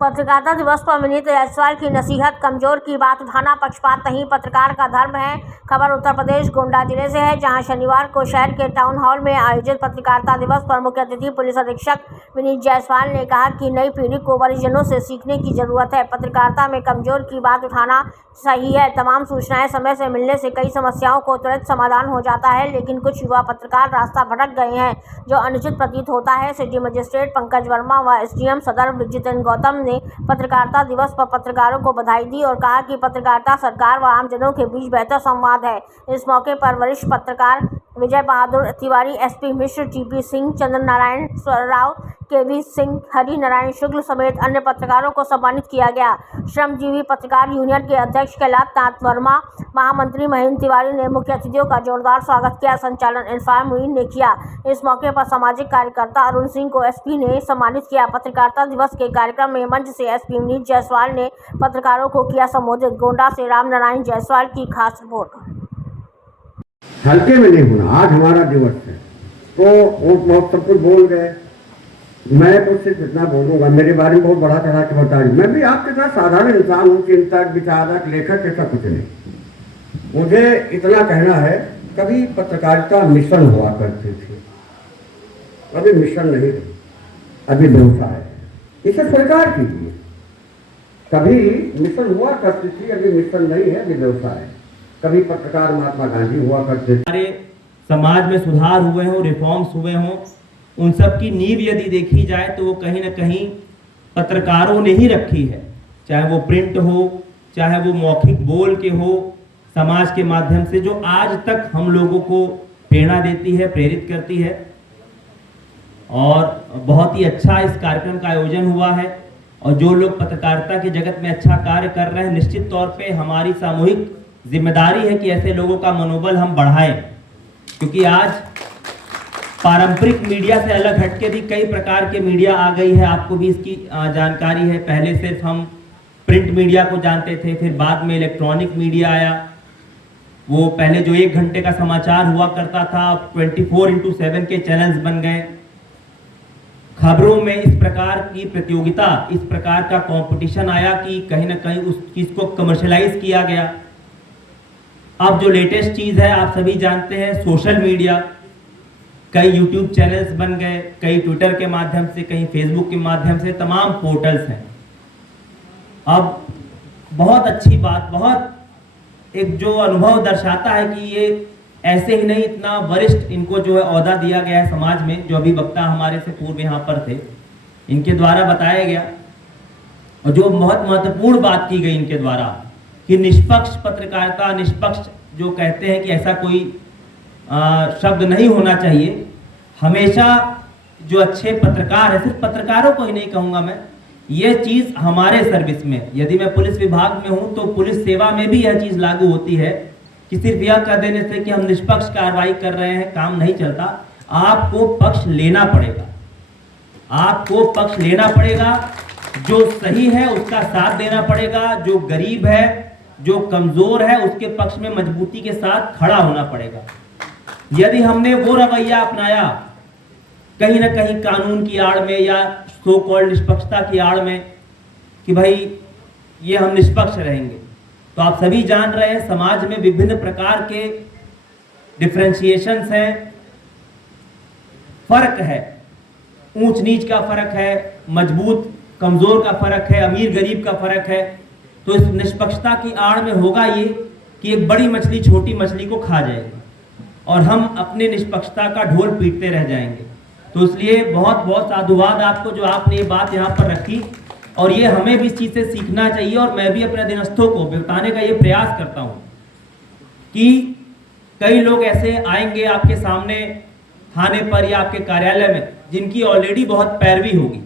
पत्रकारिता दिवस पर विनीत जायसवाल की नसीहत, कमजोर की बात उठाना पक्षपात नहीं, पत्रकार का धर्म है। खबर उत्तर प्रदेश गोंडा जिले से है, जहां शनिवार को शहर के टाउन हॉल में आयोजित पत्रकारिता दिवस पर मुख्य अतिथि पुलिस अधीक्षक विनीत जायसवाल ने कहा कि नई पीढ़ी को वरिष्ठजनों से सीखने की जरूरत है। पत्रकारिता में कमजोर की बात उठाना सही है। तमाम सूचनाएं समय से मिलने से कई समस्याओं को तुरंत समाधान हो जाता है, लेकिन कुछ युवा पत्रकार रास्ता भटक गए हैं, जो अनुचित प्रतीत होता है। सिटी मजिस्ट्रेट पंकज वर्मा व एसडीएम सदर जितेंद्र गौतम ने पत्रकारिता दिवस पर पत्रकारों को बधाई दी और कहा कि पत्रकारिता सरकार व आमजनों के बीच बेहतर संवाद है। इस मौके पर वरिष्ठ पत्रकार विजय बहादुर तिवारी, एसपी मिश्र, टीपी सिंह, चंद्र नारायण राव, केवी सिंह, हरि नारायण शुक्ल समेत अन्य पत्रकारों को सम्मानित किया गया। श्रमजीवी पत्रकार यूनियन के अध्यक्ष कैलाश वर्मा, महामंत्री महेंद्र तिवारी ने मुख्य अतिथियों का जोरदार स्वागत किया। संचालन इरफान मुईन ने किया। इस मौके पर सामाजिक कार्यकर्ता अरुण सिंह को एसपी ने सम्मानित किया। पत्रकारिता दिवस के कार्यक्रम में मंच से एसपी विनीत जायसवाल ने पत्रकारों को किया संबोधित। गोंडा से राम नारायण जायसवाल की खास रिपोर्ट। हल्के में नहीं होना, आज हमारा दिवस है तो वो बहुत सब कुछ बोल गए। मैं तो सिर्फ इतना बोलूंगा, मेरे बारे में बहुत बड़ा चढ़ा के बता रही, मैं भी आपके साथ साधारण इंसान हूँ, चिंतक, विचारक, लेखक, ऐसा कुछ नहीं। मुझे इतना कहना है, कभी पत्रकारिता मिशन हुआ करती थी, अभी मिशन नहीं रही, अभी व्यवसाय है, इसे स्वीकार कीजिए। कभी मिशन हुआ करती थी, अभी मिशन नहीं है, अभी व्यवसाय है। कभी पत्रकार महात्मा गांधी हुआ करते थे। हमारे समाज में सुधार हुए हों, रिफॉर्म्स हुए हों, उन सब की नींव यदि देखी जाए तो वो कहीं ना कहीं पत्रकारों ने ही रखी है। चाहे वो प्रिंट हो, चाहे वो मौखिक बोल के हो, समाज के माध्यम से, जो आज तक हम लोगों को प्रेरणा देती है, प्रेरित करती है। और बहुत ही अच्छा इस कार्यक्रम का आयोजन हुआ है और जो लोग पत्रकारिता की जगत में अच्छा कार्य कर रहे हैं, निश्चित तौर पे हमारी सामूहिक जिम्मेदारी है कि ऐसे लोगों का मनोबल हम बढ़ाएं, क्योंकि आज पारंपरिक मीडिया से अलग हटके भी कई प्रकार के मीडिया आ गई है। आपको भी इसकी जानकारी है। पहले सिर्फ हम प्रिंट मीडिया को जानते थे, फिर बाद में इलेक्ट्रॉनिक मीडिया आया। वो पहले जो 1 घंटे का समाचार हुआ करता था, 24x7 के चैनल्स बन गए। खबरों में इस प्रकार की प्रतियोगिता, इस प्रकार का कंपटीशन आया कि कहीं ना कहीं उस चीज को कमर्शियलाइज किया गया। अब जो लेटेस्ट चीज है, आप सभी जानते हैं, सोशल मीडिया, कई यूट्यूब चैनल्स बन गए, कई ट्विटर के माध्यम से, कई फेसबुक के माध्यम से, तमाम पोर्टल्स हैं। अब बहुत अच्छी बात, बहुत एक जो अनुभव दर्शाता है कि ये ऐसे ही नहीं, इतना वरिष्ठ इनको जो है ओहदा दिया गया है समाज में। जो अभी वक्ता हमारे से पूर्व यहाँ पर थे, इनके द्वारा बताया गया और जो बहुत महत्वपूर्ण बात की गई इनके द्वारा कि निष्पक्ष पत्रकारिता, निष्पक्ष जो कहते हैं कि ऐसा कोई शब्द नहीं होना चाहिए। हमेशा जो अच्छे पत्रकार है, सिर्फ पत्रकारों को ही नहीं कहूंगा मैं, ये चीज हमारे सर्विस में, यदि मैं पुलिस विभाग में हूं तो पुलिस सेवा में भी यह चीज लागू होती है कि सिर्फ यह कह देने से कि हम निष्पक्ष कार्रवाई कर रहे हैं काम नहीं चलता। आपको पक्ष लेना पड़ेगा, आपको पक्ष लेना पड़ेगा। जो सही है उसका साथ देना पड़ेगा, जो गरीब है, जो कमजोर है, उसके पक्ष में मजबूती के साथ खड़ा होना पड़ेगा। यदि हमने वो रवैया अपनाया कहीं ना कहीं कानून की आड़ में या सो कॉल्ड निष्पक्षता की आड़ में कि भाई ये हम निष्पक्ष रहेंगे, तो आप सभी जान रहे हैं समाज में विभिन्न प्रकार के डिफरेंशिएशंस हैं, फर्क है, ऊंच नीच का फर्क है, मजबूत कमजोर का फर्क है, अमीर गरीब का फर्क है। तो इस निष्पक्षता की आड़ में होगा ये कि एक बड़ी मछली छोटी मछली को खा जाएगी और हम अपने निष्पक्षता का ढोल पीटते रह जाएंगे। तो इसलिए बहुत बहुत साधुवाद आपको जो आपने ये बात यहाँ पर रखी, और ये हमें भी इस चीज से सीखना चाहिए। और मैं भी अपने अधीनस्थों को बताने का ये प्रयास करता हूँ कि कई लोग ऐसे आएंगे आपके सामने थाने पर या आपके कार्यालय में, जिनकी ऑलरेडी बहुत पैरवी होगी।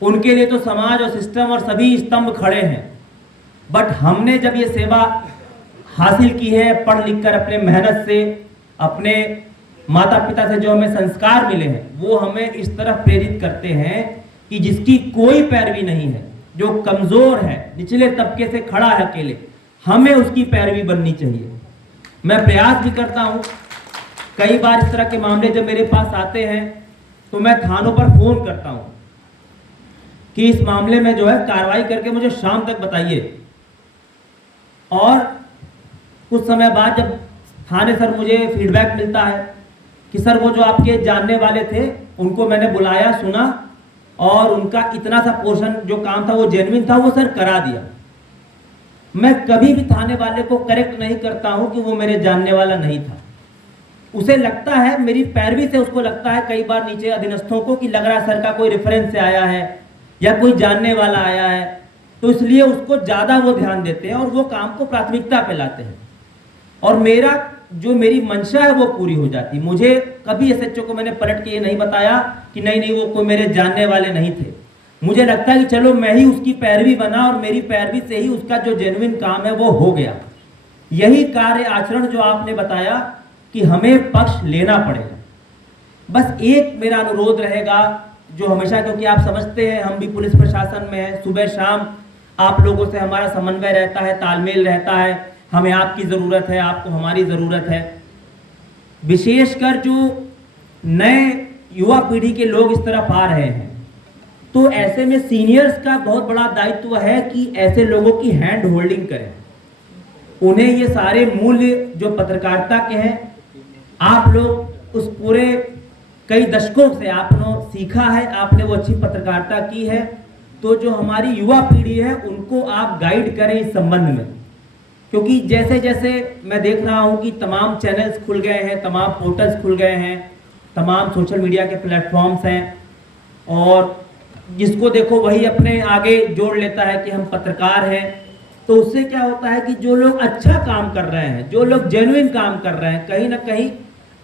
उनके लिए तो समाज और सिस्टम और सभी स्तंभ खड़े हैं, बट हमने जब ये सेवा हासिल की है, पढ़ लिख कर, अपने मेहनत से, अपने माता पिता से जो हमें संस्कार मिले हैं, वो हमें इस तरफ प्रेरित करते हैं कि जिसकी कोई पैरवी नहीं है, जो कमजोर है, निचले तबके से खड़ा है अकेले, हमें उसकी पैरवी बननी चाहिए। मैं प्रयास भी करता हूं, कई बार इस तरह के मामले जब मेरे पास आते हैं तो मैं थानों पर फोन करता हूं कि इस मामले में जो है कार्रवाई करके मुझे शाम तक बताइए। और कुछ समय बाद जब थाने सर मुझे फीडबैक मिलता है कि सर वो जो आपके जानने वाले थे उनको मैंने बुलाया, सुना और उनका इतना सा पोर्शन जो काम था वो जेन्युइन था, वो सर करा दिया। मैं कभी भी थाने वाले को करेक्ट नहीं करता हूं कि वो मेरे जानने वाला नहीं था। उसे लगता है, मेरी पैरवी से उसको लगता है कई बार नीचे अधीनस्थों को कि लग रहा है सर का कोई रेफरेंस से आया है या कोई जानने वाला आया है, तो इसलिए उसको ज़्यादा वो ध्यान देते हैं और वो काम को प्राथमिकता पे लाते हैं और मेरी मंशा है वो पूरी हो जाती। मुझे कभी एसएचओ को मैंने पलट के ये नहीं बताया कि नहीं वो कोई मेरे जानने वाले नहीं थे। मुझे लगता है कि चलो मैं ही उसकी पैरवी बना और मेरी पैरवी से ही उसका जो जेन्युइन काम है वो हो गया। यही कार्य आचरण जो आपने बताया कि हमें पक्ष लेना पड़ेगा। बस एक मेरा अनुरोध रहेगा जो हमेशा, क्योंकि आप समझते हैं हम भी पुलिस प्रशासन में हैं, सुबह शाम आप लोगों से हमारा समन्वय रहता है, तालमेल रहता है, हमें आपकी ज़रूरत है, आपको हमारी ज़रूरत है। विशेषकर जो नए युवा पीढ़ी के लोग इस तरफ आ रहे हैं, तो ऐसे में सीनियर्स का बहुत बड़ा दायित्व है कि ऐसे लोगों की हैंड होल्डिंग करें, उन्हें ये सारे मूल्य जो पत्रकारिता के हैं, आप लोग उस पूरे कई दशकों से आपने सीखा है, आपने वो अच्छी पत्रकारिता की है, तो जो हमारी युवा पीढ़ी है उनको आप गाइड करें इस संबंध में। क्योंकि जैसे जैसे मैं देख रहा हूं कि तमाम चैनल्स खुल गए हैं, तमाम पोर्टल्स खुल गए हैं, तमाम सोशल मीडिया के प्लेटफॉर्म्स हैं और जिसको देखो वही अपने आगे जोड़ लेता है कि हम पत्रकार हैं। तो उससे क्या होता है कि जो लोग अच्छा काम कर रहे हैं, जो लोग जेन्युइन काम कर रहे हैं, कहीं ना कहीं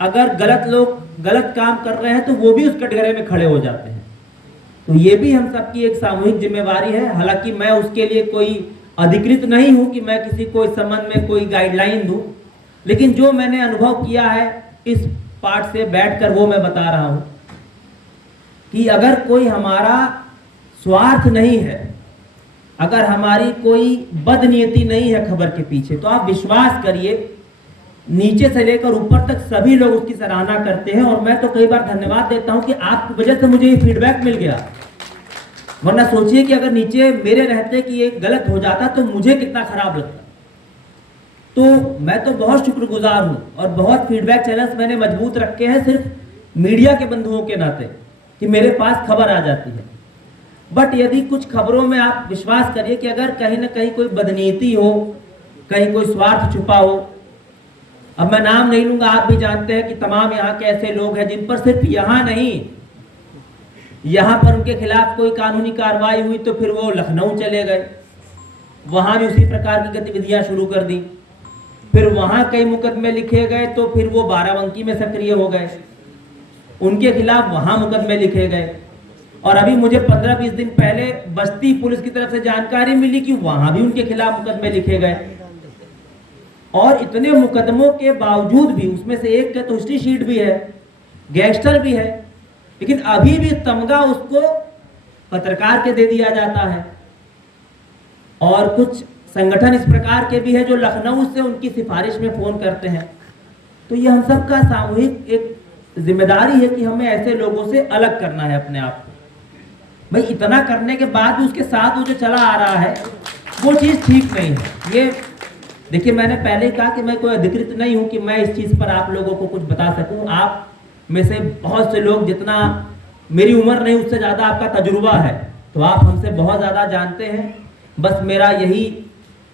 अगर लोग गलत काम कर रहे हैं तो वो भी उस कटघरे में खड़े हो जाते हैं। तो ये भी हम सबकी एक सामूहिक जिम्मेवारी है। हालांकि मैं उसके लिए कोई अधिकृत नहीं हूं कि मैं किसी को इस संबंध में कोई गाइडलाइन दूं, लेकिन जो मैंने अनुभव किया है इस पार्ट से बैठकर वो मैं बता रहा हूं कि अगर कोई हमारा स्वार्थ नहीं है, अगर हमारी कोई बदनीयति नहीं है खबर के पीछे, तो आप विश्वास करिए नीचे से लेकर ऊपर तक सभी लोग उसकी सराहना करते हैं। और मैं तो कई बार धन्यवाद देता हूं कि आपकी वजह से मुझे ये फीडबैक मिल गया, वरना सोचिए कि अगर नीचे मेरे रहते कि ये गलत हो जाता तो मुझे कितना खराब लगता। तो मैं तो बहुत शुक्रगुजार हूं और बहुत फीडबैक चैनल्स मैंने मजबूत रखे हैं सिर्फ मीडिया के बंधुओं के नाते कि मेरे पास खबर आ जाती है। बट यदि कुछ खबरों में आप विश्वास करिए कि अगर कहीं ना कहीं कोई बदनीति हो, कहीं कोई स्वार्थ छुपा हो, अब मैं नाम नहीं लूंगा, आप भी जानते हैं कि तमाम यहाँ के ऐसे लोग हैं जिन पर सिर्फ यहाँ नहीं, यहाँ पर उनके खिलाफ कोई कानूनी कार्रवाई हुई तो फिर वो लखनऊ चले गए, वहाँ भी उसी प्रकार की गतिविधियाँ शुरू कर दी, फिर वहाँ कई मुकदमे लिखे गए तो फिर वो बाराबंकी में सक्रिय हो गए, उनके खिलाफ वहाँ मुकदमे लिखे गए। और अभी मुझे 15-20 दिन पहले बस्ती पुलिस की तरफ से जानकारी मिली कि वहाँ भी उनके खिलाफ मुकदमे लिखे गए। और इतने मुकदमों के बावजूद भी, उसमें से एक का तो हिस्ट्री शीट भी है, गैंगस्टर भी है, लेकिन अभी भी तमगा उसको पत्रकार के दे दिया जाता है। और कुछ संगठन इस प्रकार के भी है जो लखनऊ से उनकी सिफारिश में फोन करते हैं। तो ये हम सब का सामूहिक एक जिम्मेदारी है कि हमें ऐसे लोगों से अलग करना है अपने आप को। भाई इतना करने के बाद भी उसके साथ वो जो चला आ रहा है वो चीज़ ठीक नहीं है। ये देखिए, मैंने पहले ही कहा कि मैं कोई अधिकृत नहीं हूं कि मैं इस चीज़ पर आप लोगों को कुछ बता सकूं। आप में से बहुत से लोग, जितना मेरी उम्र नहीं उससे ज़्यादा आपका तजुर्बा है, तो आप हमसे बहुत ज़्यादा जानते हैं। बस मेरा यही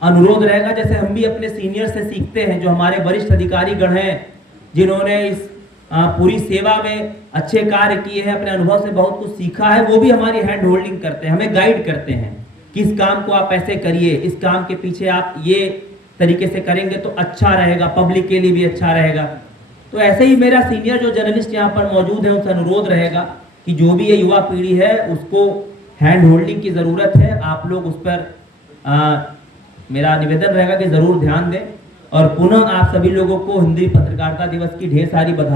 अनुरोध रहेगा, जैसे हम भी अपने सीनियर से सीखते हैं, जो हमारे वरिष्ठ अधिकारी गण हैं जिन्होंने इस पूरी सेवा में अच्छे कार्य किए हैं, अपने अनुभव से बहुत कुछ सीखा है, वो भी हमारी हैंड होल्डिंग करते हैं, हमें गाइड करते हैं कि इस काम को आप ऐसे करिए, इस काम के पीछे आप ये तरीके से करेंगे तो अच्छा रहेगा, पब्लिक के लिए भी अच्छा रहेगा। तो ऐसे ही मेरा सीनियर जो जर्नलिस्ट यहाँ पर मौजूद है उनसे अनुरोध रहेगा कि जो भी ये युवा पीढ़ी है उसको हैंड होल्डिंग की ज़रूरत है। आप लोग उस पर मेरा निवेदन रहेगा कि ज़रूर ध्यान दें। और पुनः आप सभी लोगों को हिंदी पत्रकारिता दिवस की ढेर सारी बधाई।